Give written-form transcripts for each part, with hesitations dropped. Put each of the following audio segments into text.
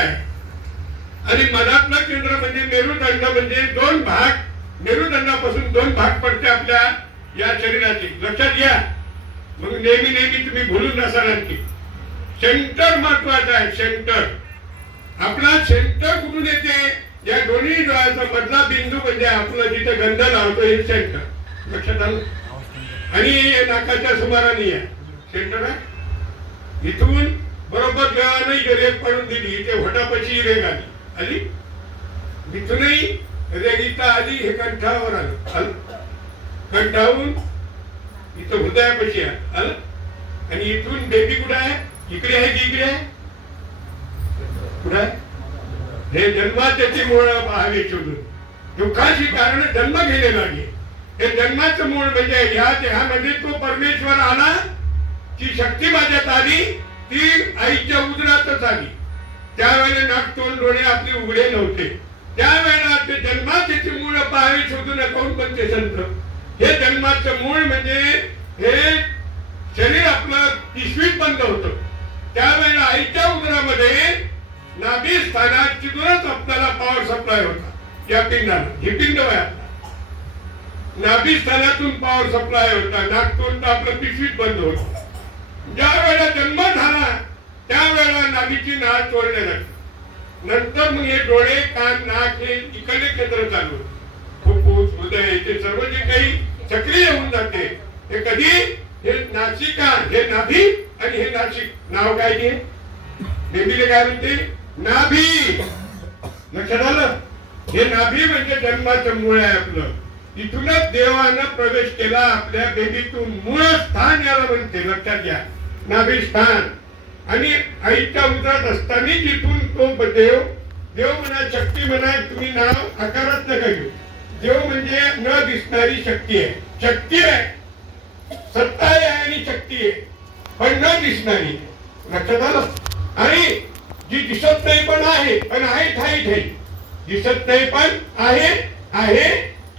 आहे आणि मनातलं केंद्र म्हणजे मेरुदंड, म्हणजे दोन भाग, मेरुदंडापासून दोन भाग पडते आपल्या या शरीराचे. लक्षात घ्या, मग नेहमी नेहमी तुम्ही भूलून नसाल. आणखी सेंटर महत्वाचा आहे. सेंटर, आपला सेंटर कुठून येते? या दोन्ही डोळ्याचा मधला बिंदू म्हणजे आपलं जिथे गंध लावतो हे सेंटर. लक्षात आलं? आणि नाकाच्या सुमाराने या सेंटर आहे. इथून बरोबर देवाने रेग पडून दिली, इथे होटापाशी रेग आली, इथूनही रेगिता आली, हे कंठावर आलं, कंठाहून इथं हृदयापाशी आलं, आणि इथून बेबी कुठे आहे? इकडे आहे की इकडे आहे? कुठे आहे? हे जन्माची मूळ पाहावे शोधून. दुःखाची कारण जन्म घेणे लागले. हे जन्माचं मूळ म्हणजे या देहामध्ये तो परमेश्वर आला, ती शक्ती माझ्यात आली, ती आईच्या उदरातच आली. त्यावेळेला नाक तोंड डोळे आपले उघडे नव्हते. त्यावेळेला ते जन्माचे मूळ पाहावे शोधून कोण बनते संत. हे जन्माचं मूळ म्हणजे हे शरीर आपलं पिशवीत बंद होतं. त्यावेळेला आईच्या उदरामध्ये नाभी स्थानात तिथूनच आपल्याला पॉवर सप्लाय होता. या पिंडाला, हे पिंड आहे, नाभी स्थानातून पॉवर सप्लाय होता. नागतोंड आपलं पिशवीत बंद होतं. ज्या वेळेला जन्म झाला त्यावेळेला नाभीची नाळ तोडले लागली. नंतर मग हे डोळे, कान, नाक हे इकडे केंद्र चालू, फुफ्फुस, हृदय, ते सर्व जे काही सक्रिय होऊन जाते. हे कधी? हे नासिका, हे नाभी आणि हे नाशिक. नाव काय घे? बेबीले काय म्हणते? नाभी. लक्षात आलं? हे नाभी म्हणजे जन्माचं मूळ आहे आपलं. इथूनच देवानं प्रवेश केला आपल्या बेबीतून. मूळ स्थान याला म्हणते. लक्षात घ्या, नाभी स्थान. आणि आईच्या उदरात असताना जिथून तो देव म्हणा, शक्ती म्हणा, तुम्ही नाव आकारात नका घेऊ. देव म्हणजे न दिसणारी शक्ती आहे. शक्ती आहे, सत्ता आहे आणि शक्ती आहे, पण न दिसणारी. लक्षात आलं? आणि जी दिसत नाही पण आहे, पण आहे ठाई ठाई. दिसत नाही पण आहे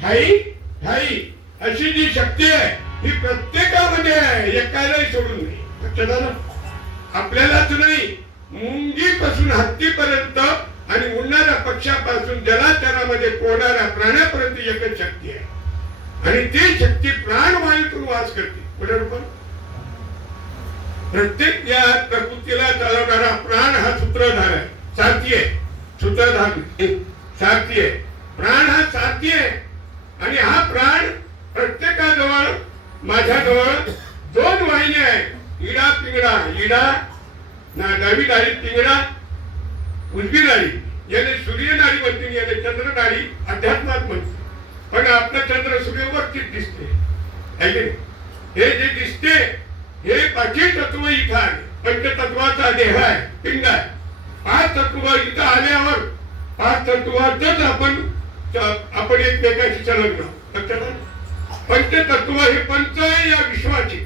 ठाई ठाई. अशी जी शक्ती आहे ही प्रत्येकामध्ये आहे, एकालाही सोडून नाही. लक्षात आलं? आपल्यालाच नाही, मुंगीपासून हत्तीपर्यंत आणि उडणाऱ्या पक्षापासून जलाचरामध्ये पोहणाऱ्या प्राण्यापर्यंत एकच शक्ती आहे. आणि ती शक्ती प्राणवायूतून वास करते. बरोबर? प्रत्येक या प्रकृतीला चालवणारा प्राण हा सूत्रधार आहे, सारथी आहे. सूत्रधार सारथी आहे. प्राण हा सारथी आहे. आणि हा प्राण प्रत्येकाजवळ, माझ्याजवळ दोन वाहिनी आहेत. इडा पिंगडा. इडा डावी नाडी, पिंगडा उजवी नाडी. याने सूर्य नाडी म्हणते, याने चंद्र नाडी अध्यात्मात म्हणते. पण आपलं चंद्र सूर्यावरतीच दिसते. हे जे दिसते हे पाचही तत्व इथं आहे. पंचतत्वाचा देह आहे, पिंड आहे. पाच तत्व इथं आल्यावर पाच तत्वातच आपण एकमेकाशी संलग्न. लक्षात आलं? पंचतत्व हे पंच आहे या विश्वाचे,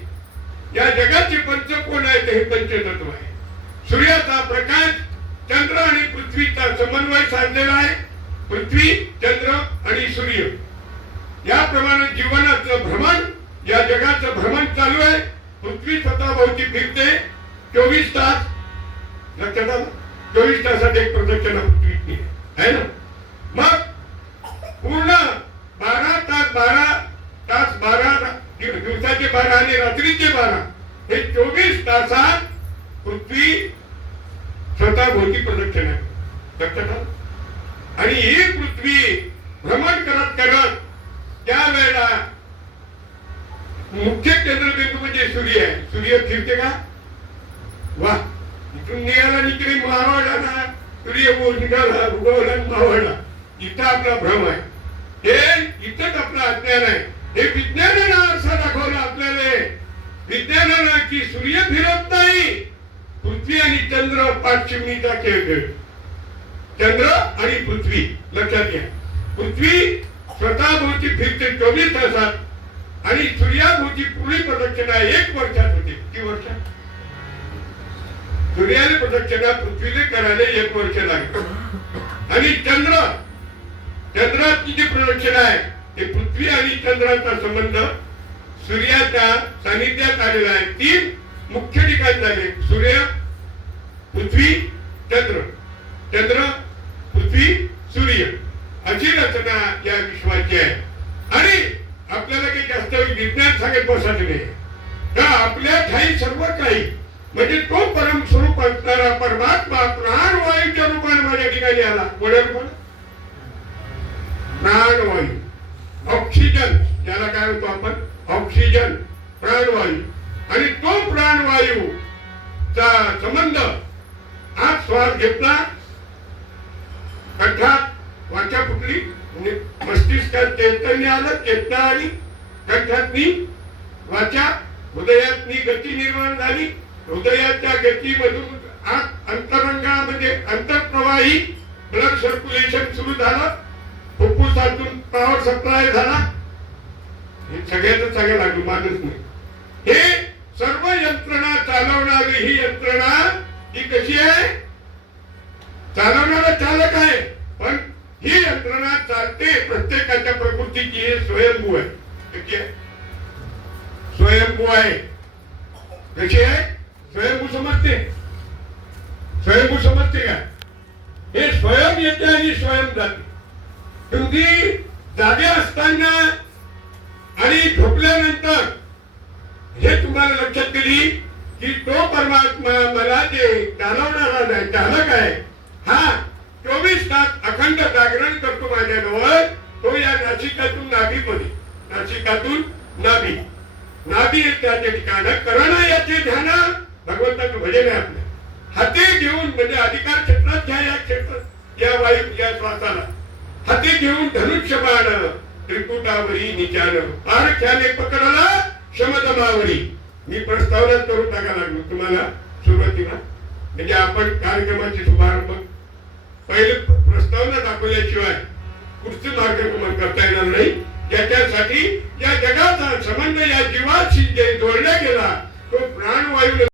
या जगाचे पंच कोण आहेत? हे पंचतत्व आहे. सूर्याचा प्रकाश चंद्र आणि पृथ्वीचा समन्वय साधलेला आहे. पृथ्वी, चंद्र आणि सूर्य याप्रमाणे जीवनाचं भ्रमण, या जगाचं भ्रमण चालू आहे. पृथ्वी स्वतःभोवती फिरते 24 तास. लक्षात आलं? 24 तासात एक प्रदक्षिणा पृथ्वी आहे ना. मग पूर्ण 12 तास, 12 दिवसाचे 12 आणि रात्रीचे 12, हे 24 तासात पृथ्वी स्वतःभोवती प्रदक्षिणा. लक्षात आलं? आणि ही पृथ्वी भ्रमण करत करत त्यावेळेला मुख्य केंद्रबिंदू म्हणजे सूर्य आहे. सूर्य फिरते का? वा, इथून निघाला इकडे मावळला ना, सूर्य निघाला, उगवला, मावळला. इथं आपला भ्रम आहे. हे इथंच आपलं अज्ञान आहे. हे विज्ञानानं आरसा दाखवला आपल्याला. विज्ञानानं की सूर्य फिरत नाही, पृथ्वी आणि चंद्र पाठचिमणीचा खेळ खेळ. चंद्र आणि पृथ्वी. लक्षात घ्या, पृथ्वी स्वतःभोवती फिरते 24 तासात आणि सूर्याभोवती पूर्ण प्रदक्षिणा 1 वर्षात होते. किती वर्षात? सूर्याला प्रदक्षिणा पृथ्वीने करायला 1 वर्ष लागते. आणि चंद्राची जी प्रदक्षिणा आहे ते पृथ्वी आणि चंद्राचा संबंध सूर्याच्या सानिध्यात आलेला आहे. 3 मुख्य ठिकाण झाले: सूर्य, पृथ्वी, चंद्र. चंद्र, पृथ्वी, सूर्य अशी रचना या विश्वाची आहे. आणि आपल्याला काही जास्त विज्ञान सांगत बसायचं नाही का आपल्या ठाई सर्व काही म्हणजे तो परम स्वरूप असणारा परमात्मा प्राणवायूच्या रूपाने माझ्या ठिकाणी आला. कोण्या रूपाने? प्राणवायू, ऑक्सिजन ज्याला काय होतो आपण ऑक्सिजन, प्राणवायू. आणि तो प्राणवायू चा संबंध आज श्वास घेतला, कंठात वाचा फुटली, मस्तिष्कात चैतन्य आलं, चेतना आली, कंठातनी वाचा, हृदयातनी गती निर्माण झाली, हृदयाच्या गतीमधून अंतरंगामध्ये अंतरप्रवाही ब्लड सर्क्युलेशन सुरू झालं, फुफ्फुसातून पॉवर सप्लाय झाला. हे सगळ्याच सांगायला लागलो, माणूस नाही. हे सर्व यंत्रणा चालवणारी ही यंत्रणा ही कशी आहे? चालवणारा चालक आहे, पण ही यंत्रणा चालते प्रत्येकाच्या प्रकृतीची. हे स्वयंभू आहे. कशी आहे? स्वयंभू आहे. कशी आहे? स्वयंभू समजते? स्वयंभू समजते का? हे स्वयं येते आणि स्वयं जाते. तुम्ही जागे असताना आणि झोपल्यानंतर हे तुम्हाला लक्षात केली की तो परमात्मा मला जे चालवणारा चालक आहे हा 24 तास अखंड जागरण करतो माझ्याजवळ. तो या नासिकातून नाभीमध्ये, नासिकातून नाभी, नाभी त्याच्या ठिकाण करणं याचे ध्यान भगवंताचं भजन आहे. आपलं हाती घेऊन म्हणजे अधिकार क्षेत्रात घ्या, या क्षेत्रात या वायू या श्वासाला हाती घेऊन धनुष्य बाण त्रिकुटावरी निचार पारख्याने पकडला शमदमावरी. मी प्रस्तावना करून टाकायला लागलो तुम्हाला सुरुवातीला. म्हणजे आपण कार्यक्रमाची शुभारंभ पहिले प्रस्तावना दाखवल्याशिवाय पुढचे मार्गक्रमण करता येणार नाही. ज्याच्यासाठी या जगाचा संबंध या जीवाशी जोडला गेला तो प्राणवायू